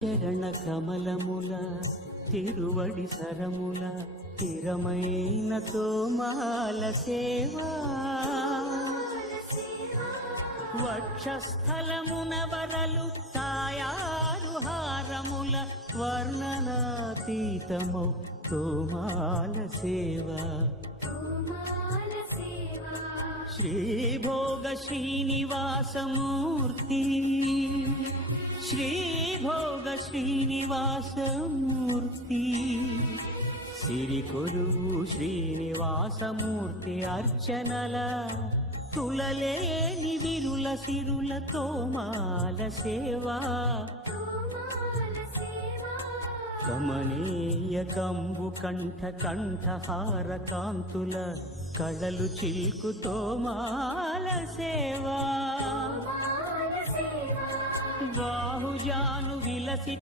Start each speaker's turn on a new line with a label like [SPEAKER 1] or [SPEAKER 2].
[SPEAKER 1] చరణ కమలముల తిరువడి సరముల స్థిరమైన తోమాల సేవా. వక్షస్థలమున వరలు తాయారు హారముల వర్ణనాతీతమౌ తోమాల సేవా. శ్రీభోగ శ్రీనివాసమూర్తి శ్రీ శ్రీనివాసమూర్తి. సిరి శ్రీనివాసమూర్తి అర్చనల తులలేని విరుల సిరుల తోమాల సేవా. కమనీయ కంబు కంఠ కంఠహార కాంతుల కళలు చిల్కుతో మాల సేవ. బాహుజాను విలసి